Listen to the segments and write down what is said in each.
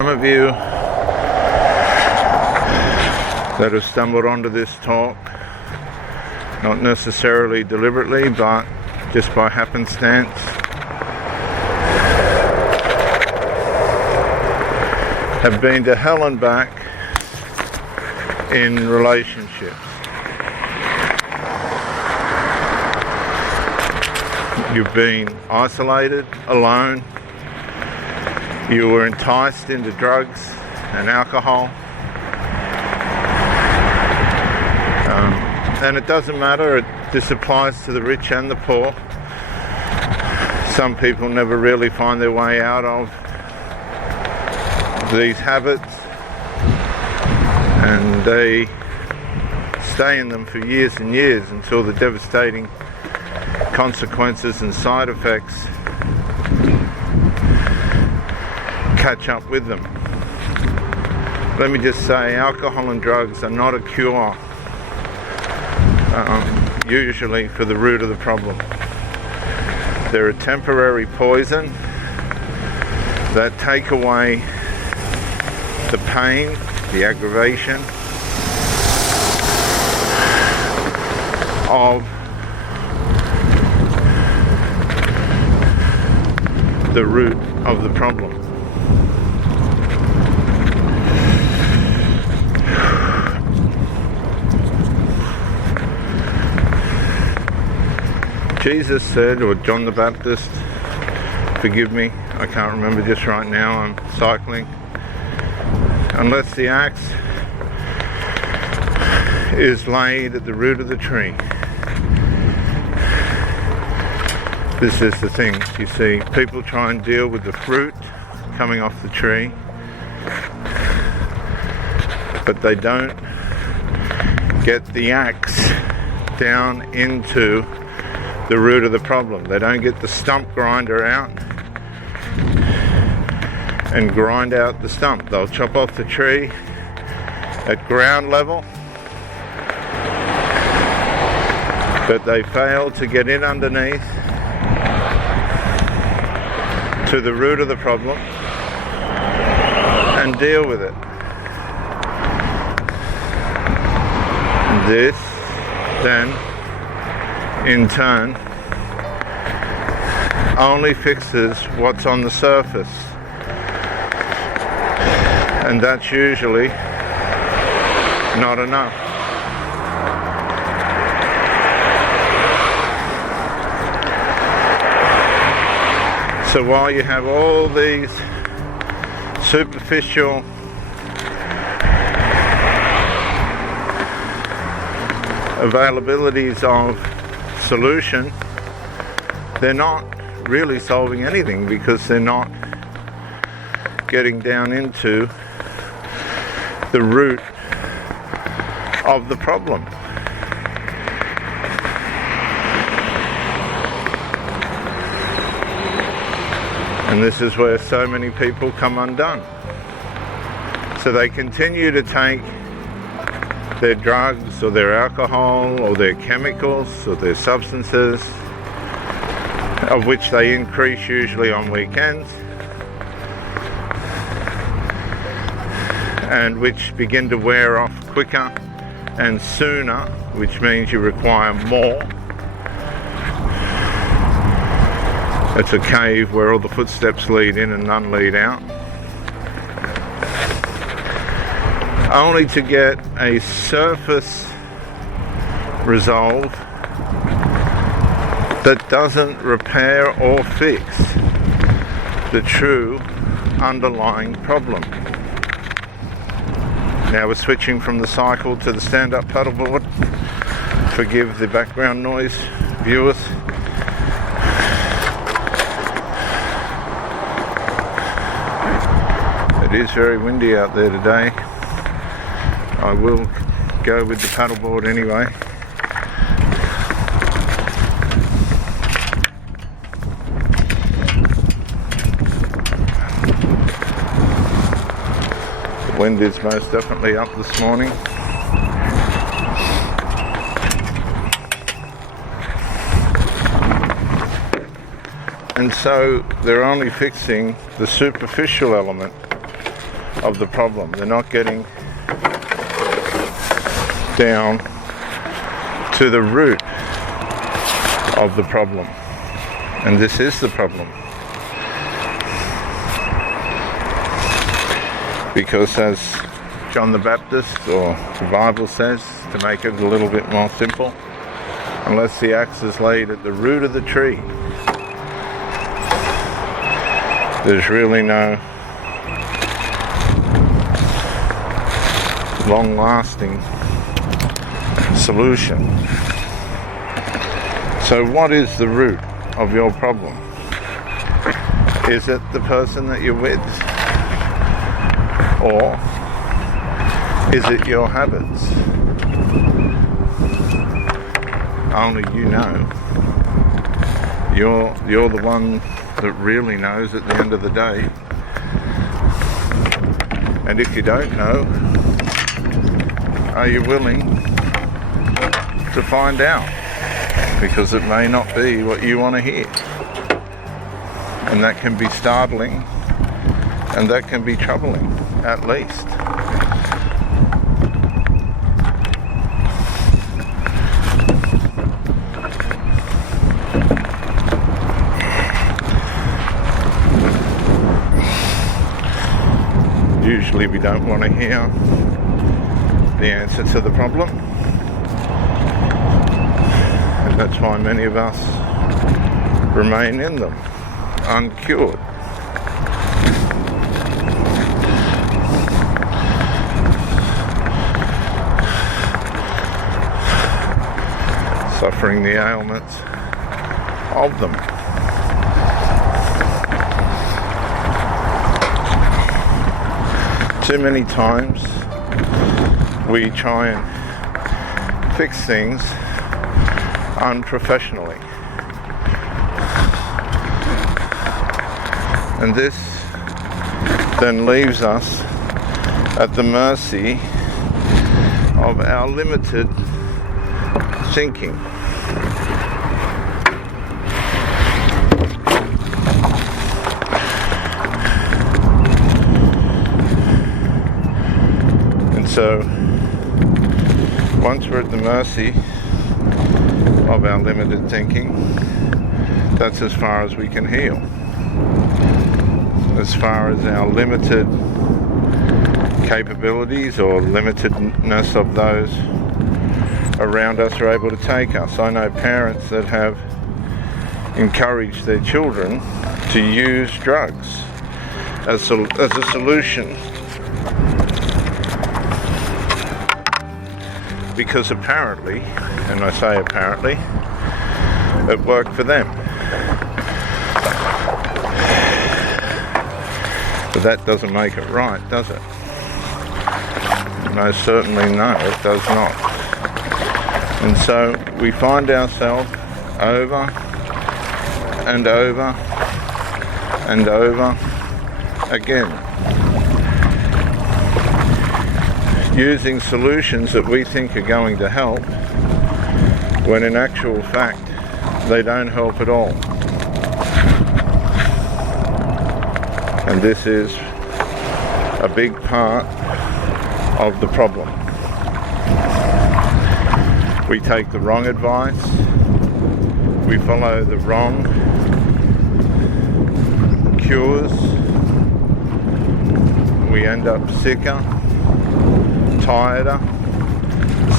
Some of you that have stumbled onto this talk, not necessarily deliberately, but just by happenstance, have been to hell and back in relationships. You've been isolated, alone. You were enticed into drugs and alcohol. And it doesn't matter, this applies to the rich and the poor. Some people never really find their way out of these habits, and they stay in them for years and years until the devastating consequences and side effects catch up with them. Let me just say, alcohol and drugs are not a cure, usually for the root of the problem. They're a temporary poison that take away the pain, the aggravation of the root of the problem. Jesus said, or John the Baptist, forgive me, I can't remember just right now, I'm cycling. Unless the axe is laid at the root of the tree. This is the thing, you see, people try and deal with the fruit coming off the tree, but they don't get the axe down into the root of the problem. They don't get the stump grinder out and grind out the stump. They'll chop off the tree at ground level, but they fail to get in underneath to the root of the problem and deal with it. This then in turn only fixes what's on the surface, and that's usually not enough. So while you have all these superficial availabilities of solution, they're not really solving anything, because they're not getting down into the root of the problem. And this is where so many people come undone. So they continue to take their drugs or their alcohol or their chemicals or their substances, of which they increase usually on weekends, and which begin to wear off quicker and sooner, which means you require more. It's a cave where all the footsteps lead in and none lead out. Only to get a surface resolve that doesn't repair or fix the true underlying problem. Now we're switching from the cycle to the stand-up paddleboard. Forgive the background noise, viewers. It is very windy out there today. I will go with the paddleboard anyway. The wind is most definitely up this morning. And so they're only fixing the superficial element of the problem. They're not getting down to the root of the problem. And this is the problem. Because as John the Baptist or the Bible says, to make it a little bit more simple, unless the axe is laid at the root of the tree, there's really no long-lasting solution. So what is the root of your problem? Is it the person that you're with? Or is it your habits? Only you know. You're the one that really knows at the end of the day. And if you don't know, are you willing to find out? Because it may not be what you want to hear. And that can be startling, and that can be troubling, at least. Usually we don't want to hear the answer to the problem, and that's why many of us remain in them, uncured. Suffering the ailments of them. Too many times we try and fix things unprofessionally. And this then leaves us at the mercy of our limited thinking. So, once we're at the mercy of our limited thinking, that's as far as we can heal. As far as our limited capabilities or limitedness of those around us are able to take us. I know parents that have encouraged their children to use drugs as a solution, because apparently, and I say apparently, it worked for them. But that doesn't make it right, does it? No, certainly no, it does not. And so we find ourselves over and over and over again using solutions that we think are going to help, when in actual fact they don't help at all. And this is a big part of the problem. We take the wrong advice, we follow the wrong cures, we end up sicker, tireder,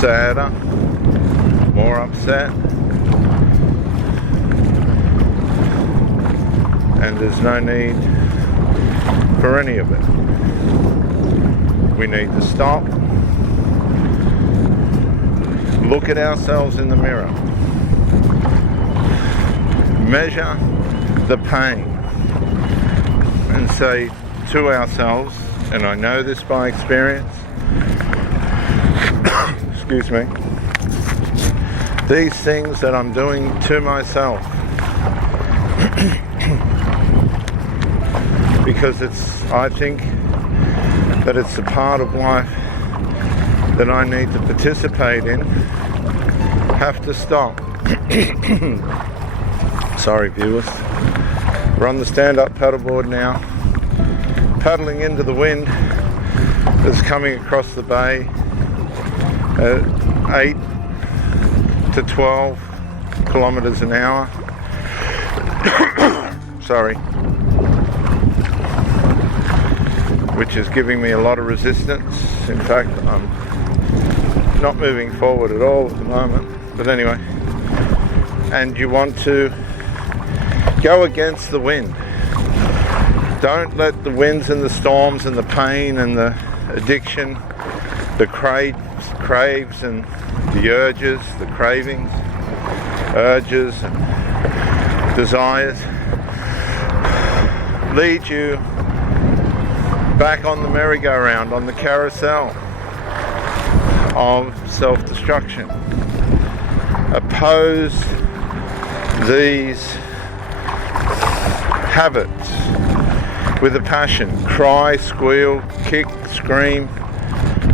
sadder, more upset, and there's no need for any of it. We need to stop, look at ourselves in the mirror, measure the pain, and say to ourselves, and I know this by experience, excuse me, these things that I'm doing to myself, because I think that it's a part of life that I need to participate in, have to stop. Sorry viewers, we're on the stand-up paddleboard now, paddling into the wind, that's coming across the bay at 8 to 12 kilometers an hour. Sorry. Which is giving me a lot of resistance. In fact, I'm not moving forward at all at the moment. But anyway, and you want to go against the wind. Don't let the winds and the storms and the pain and the addiction, the craves and the urges, the cravings, urges and desires lead you back on the merry-go-round, on the carousel of self-destruction. Oppose these habits with a passion. Cry, squeal, kick, scream,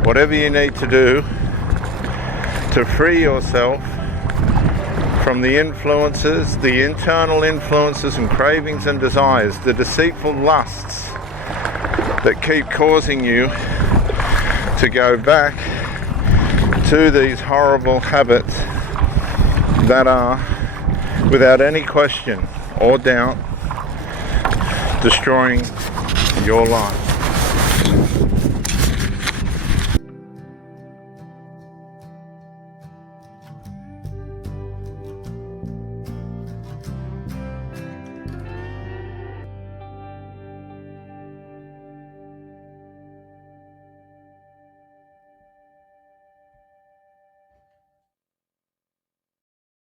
whatever you need to do to free yourself from the influences, the internal influences and cravings and desires, the deceitful lusts that keep causing you to go back to these horrible habits that are, without any question or doubt, destroying your life.